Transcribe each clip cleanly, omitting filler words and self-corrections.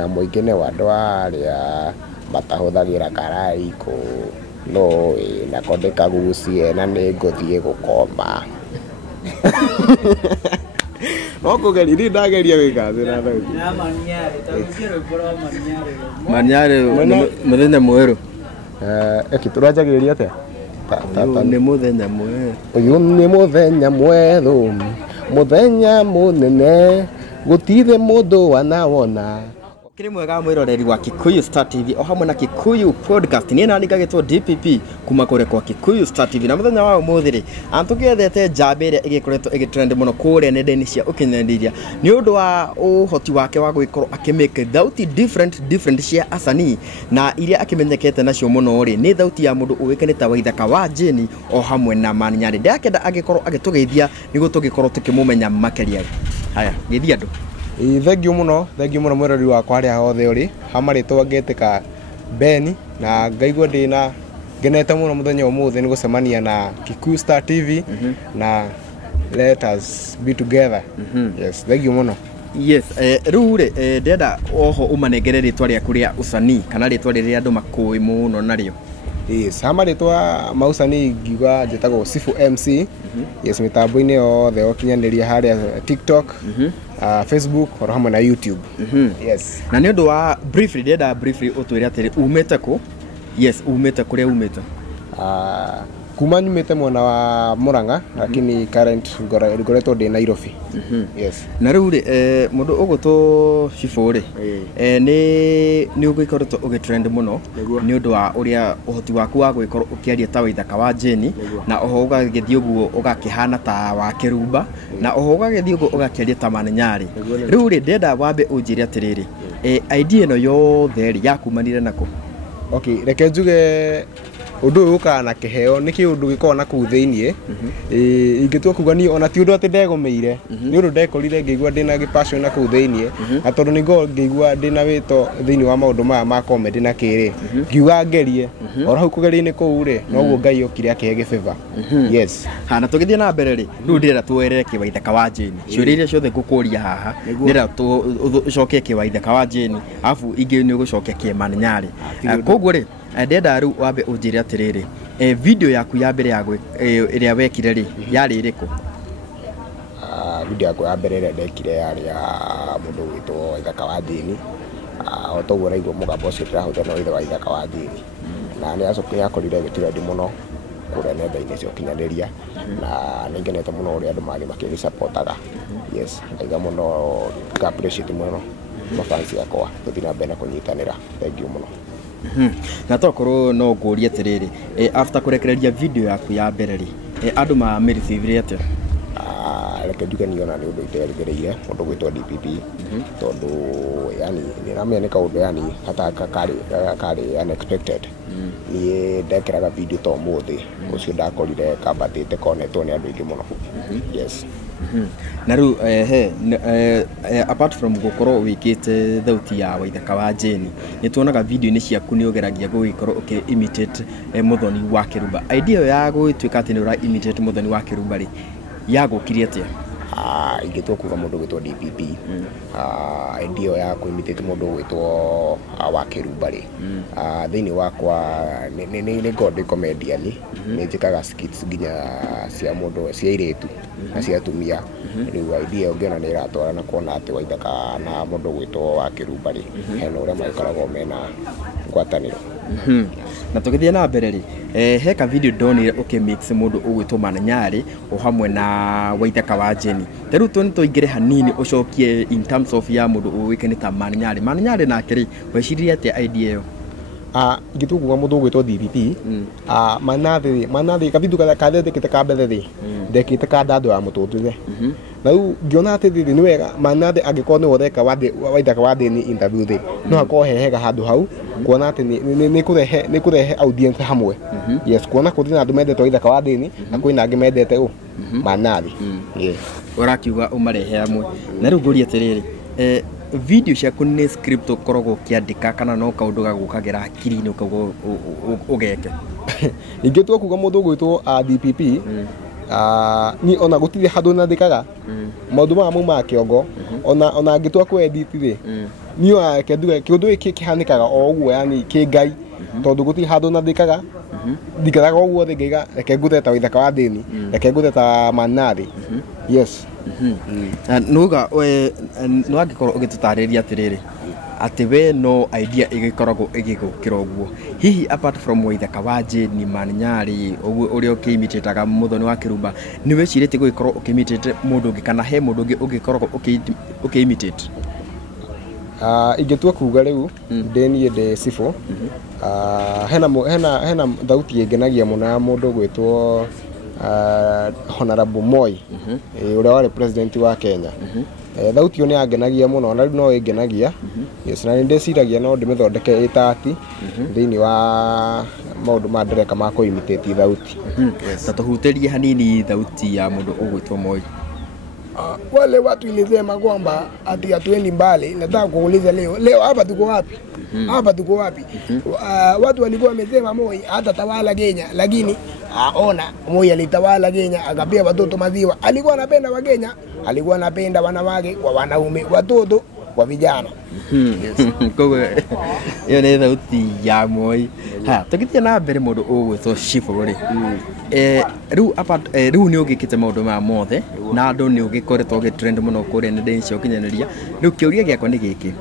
na muingine wa andũ arĩa matahũthagĩra karai kũ no na kodeka gucie na nĩ ngũthiĩ gũkoma no kũgeria ndageria gwĩkathĩra na maniare mũthenya mwerũ tũranjagĩrĩria atĩa nĩ mũthenya mwerũ ũyũ nĩ mũthenya mwerũ mũthenya mũnene gũtirĩ mũndũ wanawona kĩrĩ mwega mwĩroreri wa Kikuyu Star TV o hamwe na Kikuyu Podcast niĩ nani ngagĩtwo DPP kuma kũrĩa kwa Kikuyu Star TV na mũthenya wa ũmũthĩ rĩ antũgethete njamba ĩrĩa ĩgĩkoretwo ĩgĩtrend mũno kũrĩa nenda-inĩ cia ũkinyanĩria nĩ ũndũ wa ũhoti wake wa gũgĩkorwo akĩmake thauti different cia asanii na iria akĩmenyekete nacio mũno rĩ nĩ thauti ya mũndũ ũĩkaine ta Waithaka wa Jane o hamwe na Maniare ndakenda agĩkorwo agĩtũgeithia nĩguo tũgĩkorwo tũkĩmũmenya makĩria haya geithia andũ thank you muno mwĩrori wakwa harĩa hothe ũrĩ hamarĩtwo ngetĩka Ben na ngaigua ndĩna ngenete mũno mũthenya ũmũthĩ nĩ gũcemania na Kikuyu Star TV na let us be together yes thank you muno yes rĩu rĩ ndenda oho ũmanengere rĩtwa rĩaku rĩa ũcanii kana rĩtwa rĩrĩa andũ makũĩ mũno narĩo yes hamarĩtwa maũcanii ngiuga njĩtagwo Sifu MC yes mitambo-inĩ yothe ũkinyanĩria harĩa TikTok Facebook or hamwe na YouTube yes na nĩ ũndũ wa briefly ndenda briefly ũtwĩre atĩrĩ umĩte kũ yes umĩte kũrĩa umĩte kuma nyumĩte mwena wa Murang'a lakini current ngoretwo ndĩ Nairobi yes na rĩu rĩ mũndũ ũgũtwo Sifu rĩ nĩ ũgĩkoretwo ũgĩtrend mũno nĩ ũndũ wa ũrĩa ũhoti waku wa gũgĩkorwo ũkĩaria ta Waithaka wa Jane na oho ũgagĩthiĩ ũguo ũgakĩhana ta wa Kĩrumba na oho ũgagĩthiĩ ũguo ũgakĩaria ta Maniare rĩu rĩ ndenda wambe ũnjĩre atĩrĩrĩ idea ĩno yothe rĩ yakumanire nakũ okay reke njuge ũndũ ũyũ ũkaga na kĩheo nĩ kĩũndũ gĩkoragwo na kũu thĩiniĩ ingĩtua kuga niĩ ona ti ũndũ atĩ ndegũmĩire nĩ ũndũ ndekorire ngĩigua ndĩna gĩpassion na kũu thĩiniĩ na tondũ nĩ ngoragwo ngĩigua ndĩna wĩto thĩinĩ wa maũndũ maya ma comedy na kĩrĩ ngiuga ngerie o hau kũgeria-inĩ kũu rĩ noguo Ngai okire akĩhe gĩbĩba yes na tũgĩthiĩ na mbere rĩ rĩu ndĩrenda tuoerere Waithaka wa Jane ciũria iria ciothe ngũkũria haha ndĩrenda tũcokie Waithaka wa Jane arabu ingĩ nĩ ũgũcokia Kĩmaniare koguo rĩ ndenda rĩu wambe ũnjĩre atĩrĩrĩ video yaku ya mbere ya ĩrĩa wekire rĩ yarĩ ĩrĩkũ video yakwa ya mbere ĩrĩa ndekire yarĩ ya mũndũ wĩtwo Waithaka wa Jane o toguo ũraigua mũgambo ũcio ndĩrahũthĩra no ithe Waithaka wa Jane na nĩ acokire yakorire ĩgĩtrend mũno kũrĩa nenda-inĩ cia ũkinyanĩria na nĩ ngenete mũno ũrĩa andũ marĩ makĩgĩsupportaga yes ngaiga mũno nga appreciate mũno mafansi yakwa tũthiĩ na mbere na kũnyitanĩra thank you mũno na tokorwo no ngũrie atĩrĩrĩ after kũrekereria video yaku ya mbere rĩ andũ mamĩrĩcivire atĩa reke njuge niĩ ona nĩ ũndũ iterĩgĩrĩire mũndũ gwĩtwo DPP tondũ yani nĩramenya nĩ kaũndũ yani hataka karĩ unexpected niĩ ndekĩraga video ta ũmũthĩ ũcio ndakorire kambatĩte konetwo nĩ andũ aingĩ mũno yes na rĩu apart from gũkorwo wĩkĩte thauti ya Waithaka wa Jane nĩ tuonaga video-inĩ ciaku nĩ ũgeragia gũgĩkorwo ũkĩ-imitate Mũthoni wa Kĩrumba idea ya gũgĩtuĩka atĩ nĩ ũra-imitate Mũthoni wa Kĩrumba rĩ yagũkirie atĩa ingĩtua kuga mũndũ gwĩtwo DPP idea ya kũ-imitate mũndũ gwĩtwo wa Kĩrumba rĩ thĩinĩ wakwa nĩ ngoragwo ndĩ comedian nĩ njĩkaga skits nginya cia mũndũ cia airĩtu na cia atumia rĩu idea ũngĩona nĩ ĩratwarana kuona atĩ Waithaka na mũndũ gwĩtwo wa Kĩrumba rĩ hena ũrĩa magĩkoragwo mena ngwatanĩro na tũgĩthiĩ na mbere rĩ heka video ndonire ũkĩmix mũndũ ũgwĩtwo Maniare o hamwe na Waithaka wa Jane rĩu nĩ tũingĩre hanini ũcokie in terms of ya mũndũ ũĩkaine ta Maniare nake rĩ wecirie atĩa idea ĩyo ingĩtua kuga mũndũ gwĩtwo DPP Manathi kavidu kathete ka mbere rĩ ndekĩte ka ndandũ ya mũtũtũre na rĩu ngĩona atĩ nĩ wega Manathi angĩkorwo nĩ ũreka Waithaka wa Jane interview rĩ no hakorwo hehega handũ hau kuona atĩ nĩ kũrehe audience hamwe yes kuona kũrĩ na andũ mendete Waithaka wa Jane na kwĩna angĩ mendete Manathi ũrakiuga ũmarehe hamwe na rĩu ngũria atĩrĩrĩ video ciaku nĩ script ũkoragwo ũkĩandĩka kana no kaũndũ gagũkagĩra akiri-inĩ ũgeke ingĩtua kuga mũndũ gwĩtwo DPP ni ona gũtirĩ handũ nandĩkaga maũndũ maya maumaga kĩongo ona angĩtua kũ edit rĩ niyo reke nduge kiundu giki kihanikaga o uguo yani ki ngai tondu guti handu na ndikaga ndikaraga uguo thi ngiga reke nguthe ta Waithaka wa Ndini reke nguthe ta Manari yes nuga we nwagikorwo ugitutariria atiriri ati we no idea igikoragwo igigukira uguo hihi apart from Waithaka wa Ndini Maninyari uguo uria ukiimititaga Muthoni wa Kirumba ni wecirite gugikorwo ukimitate mundu ungi kana he mundu ungi ugikoragwo ukiimitate ingetua kuga riu ndeni de sifo hena thauti ingenagia muno ya mundu gwitwo Honorable Moi uria wari president wa Kenya thauti yo ni angenagia muno na riu no ingenagia yes na ndeciragia no ndimithondeke itati thiini wa maundu ma ndereka ma kuimitate thauti ta tuhutirie hanini thauti ya mundu ugwitwo Moi. Wale watu ilisema kwamba ati hatuendi mbali. Nataka kuuliza leo hapa tuko wapi? Hapa tuko wapi? Watu walikuwa wamesema Moi hata tawala Kenya, lakini ona Moi alitawala Kenya akapea watoto maziwa. Alikuwa anapenda wa Kenya, alikuwa anapenda wanawake kwa wanaume, watoto kwa vijana. Kogo yo ne thauti ya Moi. Ha tukithia na mbere mundu ugwitwo Shifo ri riu ni ugikite maundu ma mothe na andu ni ugikoretwo ugitrend muno kuria nende cio kinyaniria riu kiuria giakwa ni giki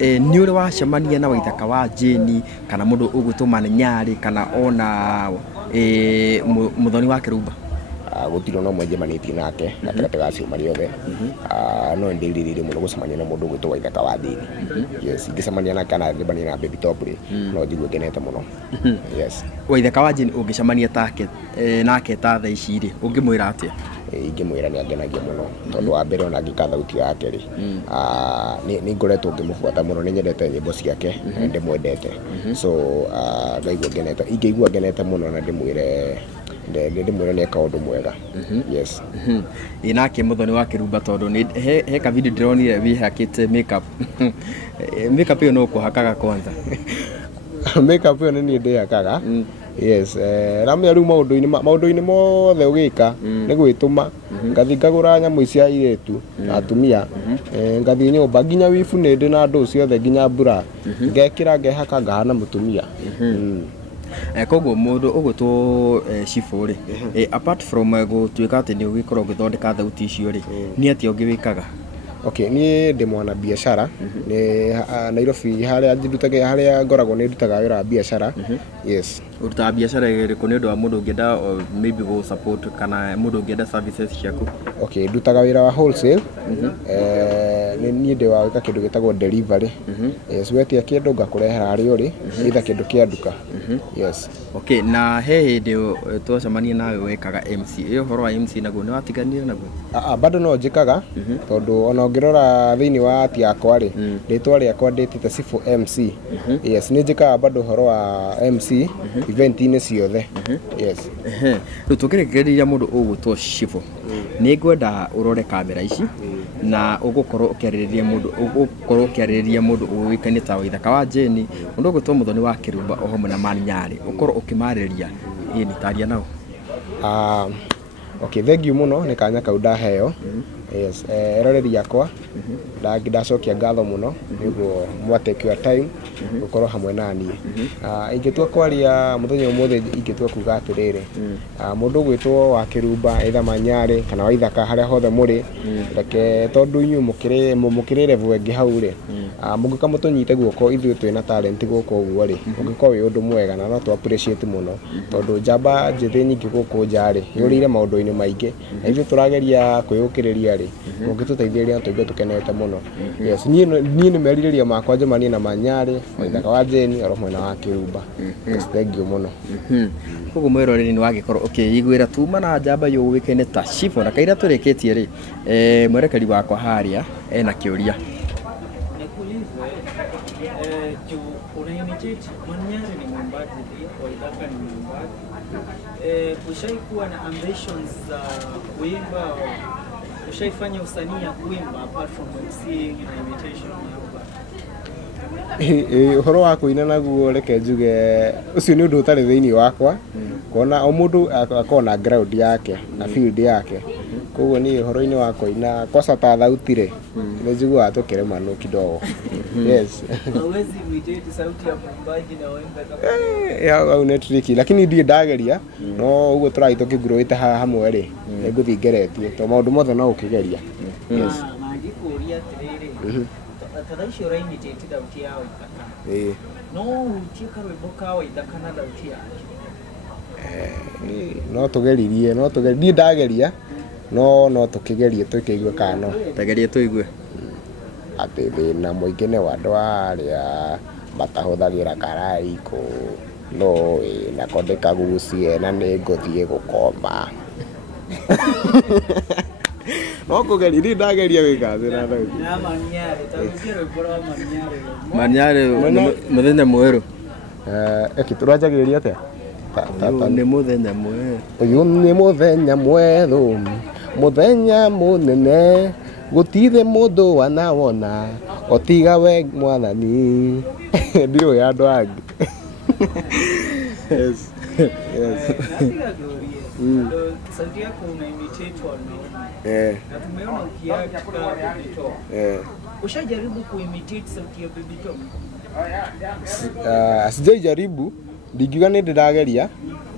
ni uri wacemania na Waithaka wa Ndini kana mundu ugwitwo Maninyari kana ona Muthoni wa Kirumba gutiro no mwenjemanitie nake gatagatĩ ga ciumari othe no ndiriririe muno gucemania na mundu gwitwo Waithaka wa Ndini yes ingicemania nake kana ndibania na Baby Top no njigue ngenete muno yes Waithaka wa Ndini ungicemania take nake ta thaa ici ri ungimwira atia ingimwira ni angenagia muno tondu wa mbere ona ngika thauti yake ri ni ngoretwo ngimubuata muno ni nyendete nyimbo ciake ndimwendete so ngaigua ngenete ingĩigua ngenete muno na ndimwire ndimwire ni kaundu mwega yes inake Muthoni wa Kirumba tondu ni he ka video ndironire wihakite makeup makeup yo no kuhakaga kwanza makeup yo ni ndihakaga yes ramya riu maundu-ini mothe ugika ni gwituma ngathi ngagura nyamu cia iretu na atumia ngathi nyumba nginya wifu ni ndi na ndu ciothe nginya mbura ngekira ngehaka ngahana mutumia koguo mundu ugwitwo Shifo ri apart from gutuika ati ni ugikorwo ugithondeka thauti icio ri ni atia ungiwikaga okay ni ndi mwana biashara ni Nairobi haria njirutaga haria ngoragwo ni ndutaga wira biashara yes urutaga biashara iriku ni undu wa mundu ungienda maybe go support kana mundu ungienda services ciaku okay ndutaga wira wa wholesale ni ndi wa wika kindu gitagwo delivery yes wetia kindu ngakurehera haria uri itha kindu kia nduka yes okay na he hindi twacemania nawe wekaga MC iyo horo wa MC naguo ni watiganire naguo bado no njikaga tondu ona ngirora thiini wa ati yakwa ri ritwa riakwa nditite Shifo MC yes ni njikaga bado horo wa MC event-ini ciothe yes riu tukirekereria mundu ugwitwo Shifo ni ngwenda urore kamera ici na ugukorwo ukiaririria mundu uwikane ta Waithaka wa Ndini mundu ugwitwo Muthoni wa Kirumba o hamwe na Maninyari ukorwo ukimariria ni taria nao okay thank you muno ni kanya kau ndaheo yes eroreri yakwa ndacokia ngatho muno niguo mwatake your time gukorwo hamwe nani ingitua kwaria muthenya umothe ingitua kuga atiriri mundu gwitwo wa Kirumba either Maninyari kana Waithaka haria hothe muri reke tondu inyu mukire level engi hau ri mungika mutunyite guoko ithu twina talent guoko uguo ri ungikorwo wi undu mwega na no tu appreciate muno tondu njamba njithi nyingi guku njari yurire maundu-ini maingi na ithu turageria kwiyukiriria ri ungituteithĩrĩria tuigue tukenete muno yes ni merirĩria makwa njemanie na Maninyari Waithaka wa Ndini oro mwena wa Kirumba yes thank you muno koguo mwiroreri ni wagikorwo ukiiguira tuma na njamba yuwikene ta Shifo na kaira turikitie ri mwerekeri wakwa haria ena kiuria Maninyari ni mwimbaji Waithaka ni mwimbaji ushaikuwa na ambitions za kuimba ushaifanya usanii ya kuimba apart from singing na imitation uhoro wa kuina naguo reke njuge ucio ni undu utari thiini wakwa kona o mundu akona ground yake na field yake koguo ni horo-ini wa koina kosa ta thauti ri ni njiguaga tukiremano kidogo. Yes. Hawezi imitate sauti ya mwimbaji na wimbe kama au ni tricky, lakini ndie ndageria no uguo turai tukiguruite haha hamwe ri ni nguthi ngeretie to maundu mothe no ukigeria. Yes. na ngikuria atiriri tadaicio ura imitate thauti ya Waithaka no utie karwimbo ka Waithaka na thauti yake no tugeririe ndie ndageria no tukigerie tukiigwe kano Tagerie tuigue. ati thina muingi ni wa andu aria matahuthagira karaiko no na kondeka gucie na ni nguthie gukoma no kugeria ndageria wikathira thauti na Maniare tauti rwimbo rwa Maniare Maniare muthenya mweru. Turajagiriria atia Ni muthenya mweru. uyu ni muthenya mweru muthenya munene gutithe mundu wanawona otiga we mwathani ndio ya andu angi. Yes. sauti yako una imitate wanaume na tumeona ukiacha Baby Tom. Ushajaribu kuimitate sauti ya Baby Tom? Sijaijaribu, ndigiuga ni ndirageria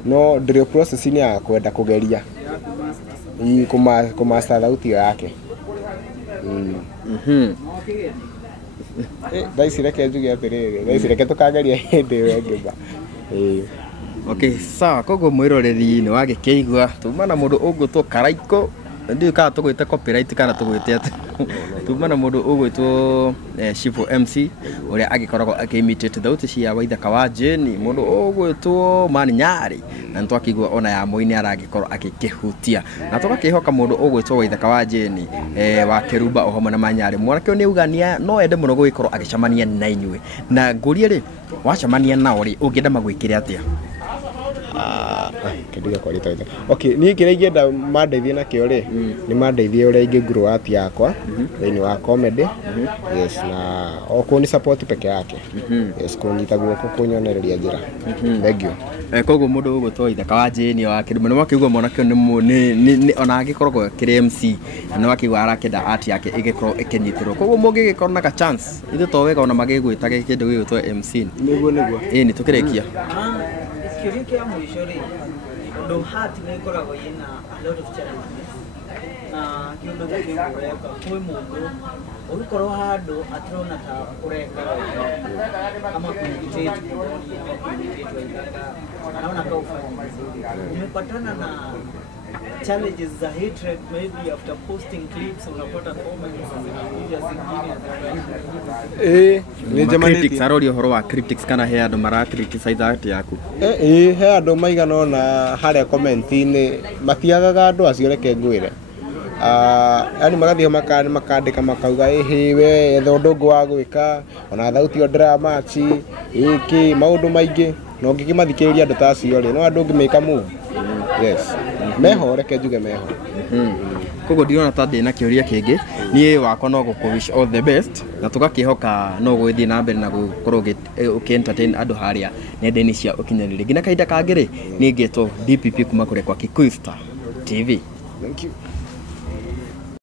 no ndiri process ni ya kwenda kugeria kumaster thauti yake. Thaicĩ reke njuge atĩrĩrĩ, thaicĩ reke tũkageria hĩndĩ ĩyo ĩngĩ ba. Okay, sawa, koguo mwiroreri ni wagĩkĩigua tuma na mũndũ ũgwĩtwo Karaiko, ndiũ kana tũgwĩte copyright kana tũgwĩte atĩ tuma na mũndũ ũgwĩtwo Shifu MC ũrĩa agĩkoragwo akĩimitate thauti cia Waithaka wa Jane, mũndũ ũgwĩtwo Maniare, na nĩtwakĩigua ona ya Moi aragĩkorwo agĩkĩhutia, na tũgakĩhoka mũndũ ũgwĩtwo Waithaka wa Jane wa Kĩrumba o hamwe na Maniare. Mwanake nĩ ugania no ende mũno gũgĩkorwo agĩcemania na inyuĩ, na ngũrie rĩ wacemania nao rĩ ũngĩenda magwĩkĩre atĩa? Kĩndiga kwa rĩtwa rĩtwa. Okay, niĩ kĩrĩa ingĩenda mandeithie nakĩo rĩ nĩ mandeithie ũrĩa ingĩ-grow art yakwa thĩinĩ wa comedy. Yes, na okorwo ni support peke yake. Yes, kũnyita guoko kũnyonereria njĩra. Thank you. Koguo mũndũ ũgwĩtwo Waithaka wa Jane wa Kĩrumba nĩ wakĩigua mwanake nĩ ona agĩkoragwo kĩrĩ MC na nĩ wakĩigua arakĩenda art yake ĩgĩkorwo ĩkĩnyitĩrwo. Koguo mũngĩgĩkorwo na ka chance ithuĩ to wega ona magĩgwĩtage kĩndũ gĩgwĩtwo MC. Nĩguo Nĩ tũkĩrĩkia. Kĩũria kĩa mũico rĩ, ũndũ hati nĩ ĩkoragwo ĩna a lot of challenges na kĩũndũ gĩkĩ ũreka kwĩ mũndũ ũgĩkorwo handũ atirona ta ũreka ama kuimitate Waithaka anaona kama ufanye vizuri, umepatana na challenges za hatred maybe after posting clips unapata comments zinakuja zingine ni jamani critics arori horo wa critics kana he andu mara criticize art yaku he andu maigana ona haria comment-ini matiagaga andu acio reke ngwire yani magathie makandika makauga we etha undu ungi wa gwika ona thauti o dramachi iki maundu maingi no ngikimathikiriria andu ta acio ri no andu ungi make a move. Yes, meho reke njuge meho. Koguo ndirona ta ndĩ na kĩũria kĩngĩ, niĩ wakwa no gũkũ-wish all the best na tũgakĩhoka no gũgĩthiĩ na mbere na gũkorwo ũkĩ-entertain andũ harĩa nenda-inĩ cia ũkinyanĩria. Nginya kahinda kangĩ rĩ niĩ ngĩtwo DPP kuma kũrĩa kwa Kikuyu Star TV. Thank you.